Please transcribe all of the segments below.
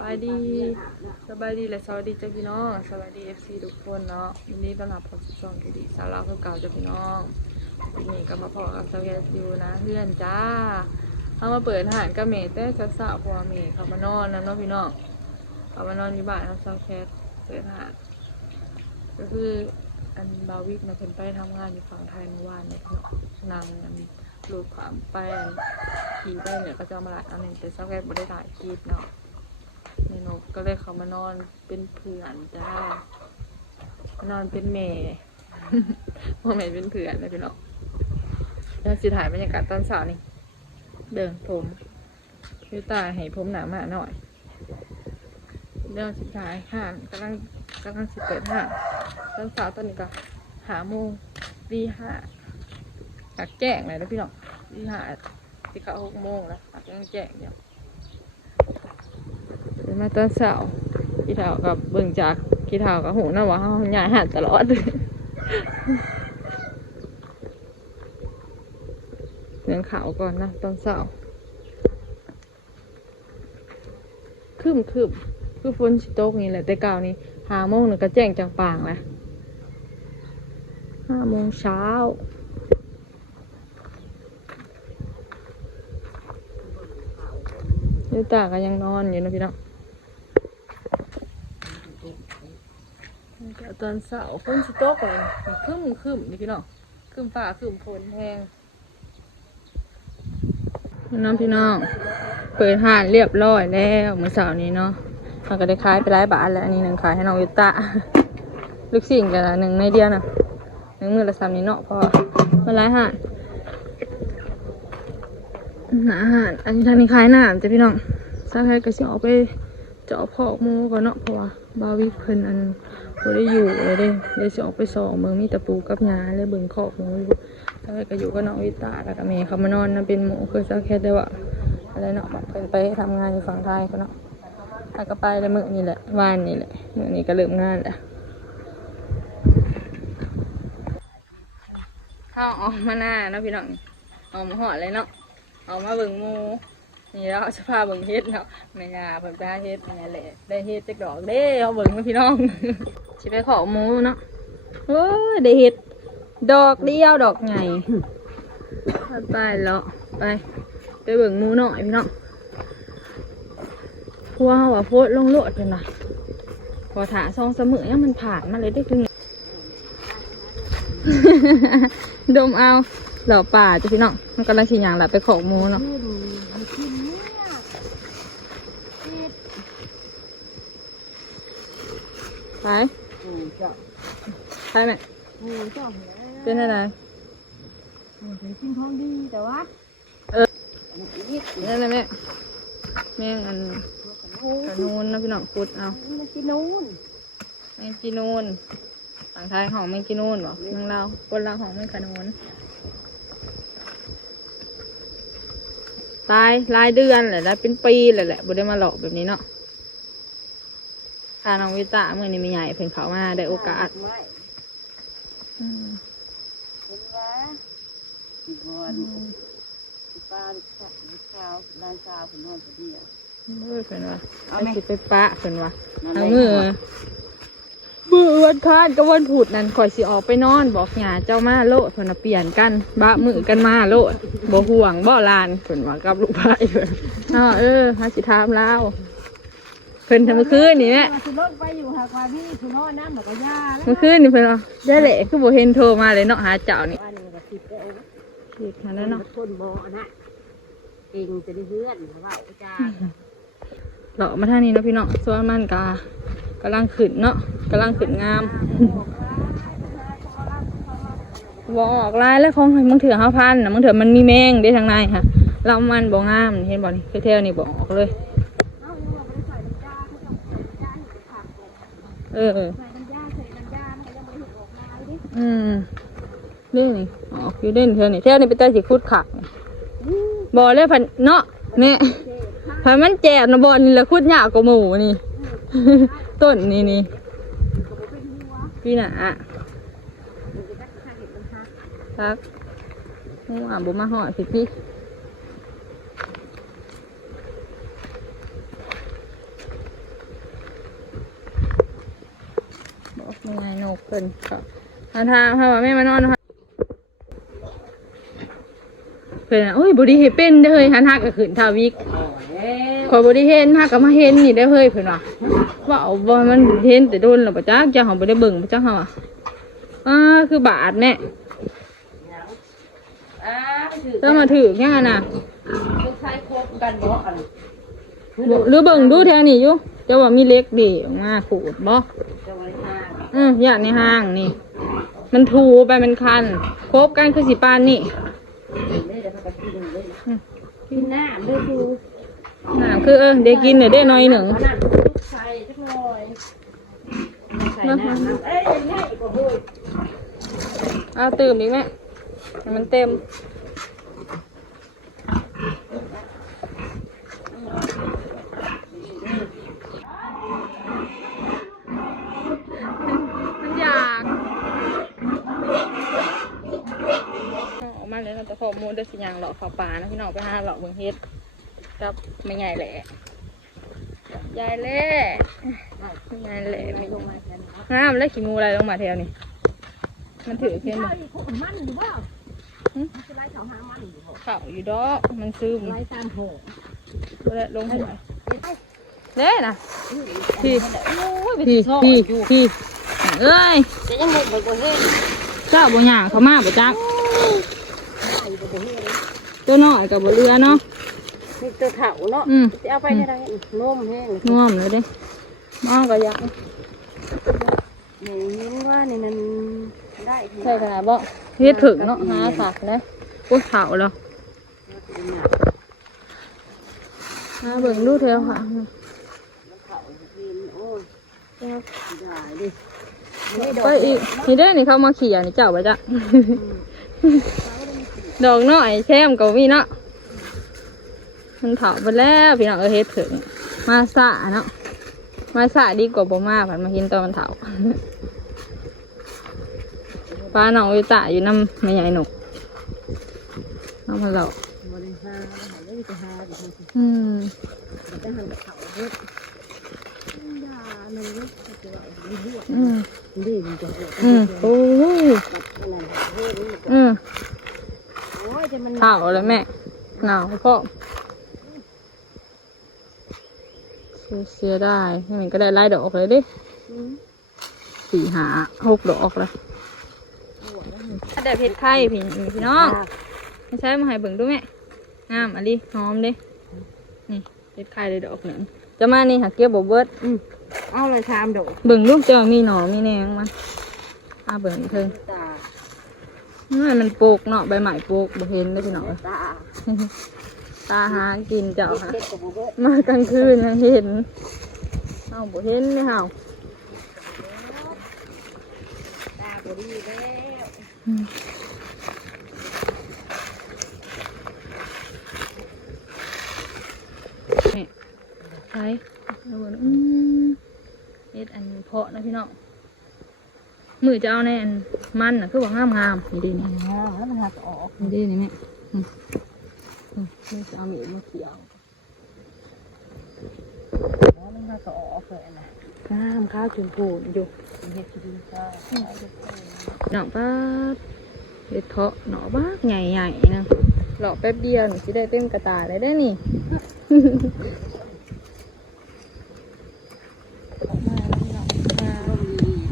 บายดีสบายดีและสวัสดีจ้าพี่น้องสวัสดีFCทุกคนเนาะวันนี้ต้อนรับเข้าสู่ช่องที่ดีสาวเราเก่าจ้าพี่น้องวันนี้ก็มาพอกับสาวแกอยู่นะเพื่อนจ้าเอามาเปิดอาหารกับเมย์แต่สาวๆพอเมย์เขามานอนนะเนาะพี่น้องเขามานอนอยู่บ้านเขาสาวแคทเปิดอาหารก็คืออันบาวิกนะเพิ่นไปทำงานอยู่ฝั่งไทยเมื่อวานเนี่ยนางลูกความไปขี่ได้เนี่ยก็จะมาหลายอันนึงแต่สาวแคทไม่ได้ถ่ายคลิปเนาะนี่นกก็เลยเขามานอนเป็นเพื่อนจ้ามานอนเป็นเมย์ พ่อแม่เป็นเพื่อนเลยพี่น้องแล้วสิถ่ายบรรยากาศตอนเช้านี่เดินผมยูตาให้ผมหนามาหน่อยเรื่องสิถ่ายห้างกำลังสิเปิดห้างตอนเช้าตอนนี้ก็5 โมงตี5หักแจ้งเลยนะพี่น้องตี5สิเข้า6 โมงแล้วหักยังแจ้งเนี่ยมาตอนเช้าขี้เท้ากับเบิ่งจากขี้เท้ากับหูนะว่าเขาหย่าหันตลอดเรื่องข่าวก่อนนะตอนเช้าคืมฝนสิตกนี่แหละแต่เก่านี่5 โมงนึงก็แจ้งจังปางแล้ว5 โมงเช้ายูตาก็ยังนอนอยู่นะพี่น้องตอนเสาร์ฝนสิตกเลยคึมนี่พี่น้องคึมฟ้าคึมฝนแห้งน้องพี่น้องเปิดห้านเรียบร้อยแล้วเมื่อเสาร์นี้เนาะเราก็ได้ขายไปหลายบาทแล้วอันนี้1ขายให้น้องยูตาลูกสิ่งกันละ1ในเดียวนะ1 มื้อละ3นี้เนาะพอมาหลายห้านอาหารอันนี้ทางนี้ขายน้ำจ้ะพี่น้องสักแค่ก็สิออกไปเจาะพอกหมูก่อนเนาะเพราะว่าบาวิเพิ่นอันบ่ได้อยู่เลยเดี๋ยวสิออกไปส่องเมืองมีตะปูกับหญ้าเลยเบิ่งคอกหมูอยู่สักแค่ก็อยู่กับน้องวิตาแล้วก็แม่เขามานอนนะเป็นหมูคือสักแค่ได้ว่าอะไรเนาะเพิ่นไปทำงานอยู่ฝั่งไทยเขาเนาะถ้าก็ไปแล้วมื้อนี้แหละวานนี้แหละมื้อนี้ก็เริ่มงานแล้วเข้าออกมาหน้าเนาะพี่น้องออกมาหอดเลยเนาะออกมาเบิ่งหมูนี่แล้วจะพาเบิ่งเฮ็ดเนาะแม่ย่าเพิ่นไปหาเฮ็ดนี่แหละได้เฮ็ดจักดอกเด้เอาเบิ่งมาพี่น้อง สิไปขอหมูเนาะโอ้ยได้เฮ็ดดอกเดียวดอกใหญ่ไปแล้วไปเบิ่งหมูหน่อยพี่น้องพัวเฮาว่าโพดลงโลดเพิ่นน่ะพอถา2 3 มื้อยังมันผ่านมาเลยได้ถึง ดมเอาเหล่าป่าจ้ะพี่น้องมันกำลังสิย่างล่ะไปขอหมูเนาะไปไปไหมเป็นอะไรเป็นกินของดีแต่ว่านั่นแหละแม่อันขนูนนะพี่น้องพุดเอามันกินนูนแมงกีนูนฝั่งไทยหอมแมงกีนูนบอกเมืองเราคนเราหอมแมงขนูนตายรายเดือนแหละได้เป็นปีเลยแหละบ่ได้มาหลอกแบบนี้เนาะถ้าน้องวิตาเมื่อนี้มีใหญ่เพิ่งเขามาได้โอกาสเป็นว่าอีกวันป้าลูกสาวหลานสาวคนนอนคนเดียวเพิ่นว่าเอาสิไปปะเพิ่นว่าเอามือวันคาดกับวันพุธนั่นข่อยสิออกไปนอนบอกหยาเจ้ามาโลดเพิ่นเปลี่ยนกันบะมือกันมาโลดบ่ห่วงบ่ลานเพิ่นว่ากับลูกไผ่เพิ่นหาสิถามลาวเพิ่นเมื่อคืนนี่แม่สุรถไปอยู่หากว่าพี่สุนอนน้ำแบบก็ยาเมื่อคืนนี่เพิ่นว่าได้แหละคือบ่เห็นโทรมาเลยเนาะหาเจ้านี่คิดหาแล้วเนาะคนบ่นะเองจะได้เพื่อนว่าจ้าเลาะมาทางนี้เนาะพี่น้องส่วนมันกำลังขึ้นเนาะกำลังขึ้นงามบอกลายแล้วของมึงเถื่อห้าพันนะมึงเถื่อมันมีแมงได้ทางในค่ะเรามันบ่งามเห็นบ่นี่คือเท่านี่บอกออกเลยนี่นี่ออกอยู่เด่นเท่านี่เท่านี่เป็นตาสีคุดขักบ่เลยพันเนาะแม่พันมันแจกนะบ่นี่ละคุดหยาบกว่าหมูนี่ต้นนี่พี่น่ะครับบุมาห่อพี่ ยังไงนกเพิ่นก็ทางค่ะว่าแม่มานอนนะคะเพิ่นโอ้ยบ่ได้เฮ็ดเป็นเด้อเฮ้ยหันหักก็ขึ้นทาวิกขอยบ่ได้เห็นหักก็มาเห็นนี่ได้อเฮ้ยเพิ่นว่าเอาบ่มันเห็นแต่โดนแล้วบ่จักจังเฮาบ่ได้เบิ่งบ่จักเฮาคือบาดแม่ต้องมาถือยังไงน่ะใช้ครบกันบ่อัน หรือเบิ่งดูแถวนี้อยู่เจ้าว่ามีเล็กดีออกมาขูดบ่จะไว้ห้าอย่างในห้างนี่มันถูไปมันคันครบกันคือสิปานนี่กินน้ำด้วยดูน้ำคือเดี๋ยวกินได้หน่อยหนึ่งใส่สักหน่อยใส่น้ำง่ายกว่าเฮ้ยตื่มอีกไหมให้มันเต็มมันอยากออกมาเลยเราจะขอมูลด้วยสิอย่างหลอกขาวปลานะพี่น้องไปหาหลอกเมืองเฮ็ดกับไม่ใหญ่แหละใหญ่แหละไม่ใหญ่แหละไม่ลงมาแค่นี้น้ำแล้วขี้งูอะไรลงมาแถวนี้มันถือแค่นี้มันอยู่บ่จะไล่เขาหามันอยู่บ่เขาอยู่ดอกมันซึมไล่ตามหัวลงหัวเด้นะพี่เอ้ยจะยังบ่บ่เฮ็ดเจ้าบ่หยาเขามาบ่จักตัวน้อยกับบ่เรือเนาะนี่ตัวเฒ่าเนาะจะเอาไปได้นมแห้งนมเลยเด้มองก็อยากนี่ยิ้มว่านี่มันได้ใช่ขนาดบ่เฮ็ดถึงเนาะหาสักนะโอ้เฒ่าแล้วเบิ่งดูเถอะค่ะไปอีกนี่ได้นี่เขามาขี่นี่เจ้าไปจ้ะดอกน้อยแซมก็มีเนาะมันเผาไปแล้วพี่น้องเฮ็ดถึงมาสะเนาะมาสะดีกว่าบ่มาผ่านมาเห็นตอนมันเผาปลาหนองอยู่ตะอยู่น้ำไม่ใหญ่หนุกน้ำพะเราโอ้ยเผาแล้วแม่หนาวพ่อเสียได้ให้มันก็ได้ไล่ดอกเลยดิ4-5-6 ดอกเลยเดี๋ยวเพชรไข่พี่น้องไม่ใช่มาให้เบิ่งดูแม่งามอันนี้หอมดินี่เพชรไข่เลยดอกหนึ่งจะมานี่หักเก็บบ่เบิดเอาเลยชามดอกเบิ่งลูกเจ้ามีหน่อมีแนงมาเบิ่งเพิ่งมันโปกเนาะใบไม้โปกบ่เห็นได้พี่น้องตาหากินเจ้าค่ะมากลางคืนยังเห็นเอาบ่เห็นไม่เห่าตาบ่ดีแล้วนี่ใช่เอ็ดอันเพาะนะพี่น้องมือจะเอาในอันมันน่ะคือว่างามนี่ดีนี่แล้วมันหักออกนี่ดีนี่แม่มือจะเอามีดมาเกี่ยวแล้วมันหักออกเลยนะงามข้าวจุ่มโผล่อยู่เห็ดดีจ้าหน่อป้าเด็ดเพาะหน่อบ้าใหญ่ๆนะหล่อแป๊บเดียวหนูจะได้เต็มกระตาเลยได้นี่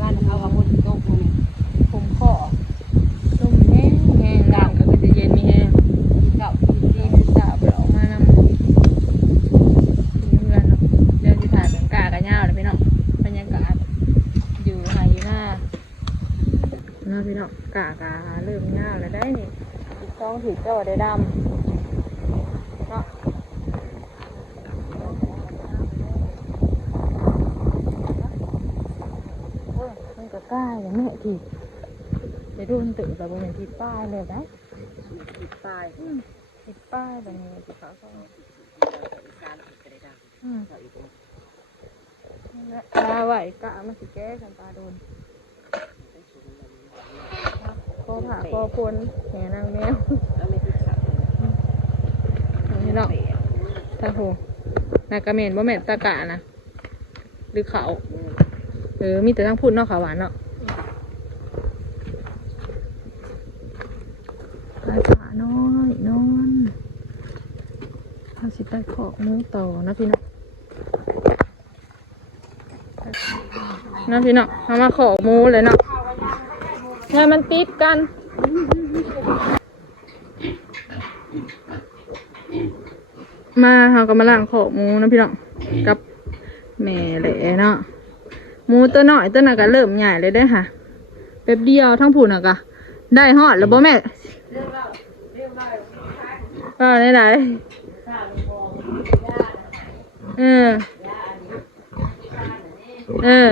บ้านเขาเอาบนโต๊ะนี่ผมขอต้มแห้งน้ำก็จะเย็นมีแห้งเก่าดีสาวเรามานำเดือนที่ถ่ายเป็นกากระเงาเลยพี่น้องบรรยากาศอยู่ไหนหน้าพี่น้องกเริ่มเงาแล้วได้นี่ต้องถือเจ้าได้ดำเนาะมันก็ใกล้อย่างนี้ทีจะดูมันตื่นแต่บนเป็นที่ป้ายเลยนะติดป้ายแบบนี้ติดป้ายก็ตาไหวกะมันสิแก้กันตาโดนคอผ่าคอพนแหนางแมวนี่เนาะตาโหนากระเมนบ่แม่นตากะนะหรือเขามีแต่ทั้งพุ่นเนาะขาวหวานเนาะ เขาสิไปขอกหมูต่อนะพี่น้องนะพี่น้องเอามาขอกหมูเลยเนาะงานมันติดกันมาเขาก็มาล้างขอกหมูนะพี่น้องกับแม่แหละเนาะหมูตัวน้อยตัวน่ะก็เริ่มใหญ่เลยได้อค่ะแป๊บเดียวทั้งผูน่ะก็ได้ฮอดแล้วบ่แม่ได้ไหนเออ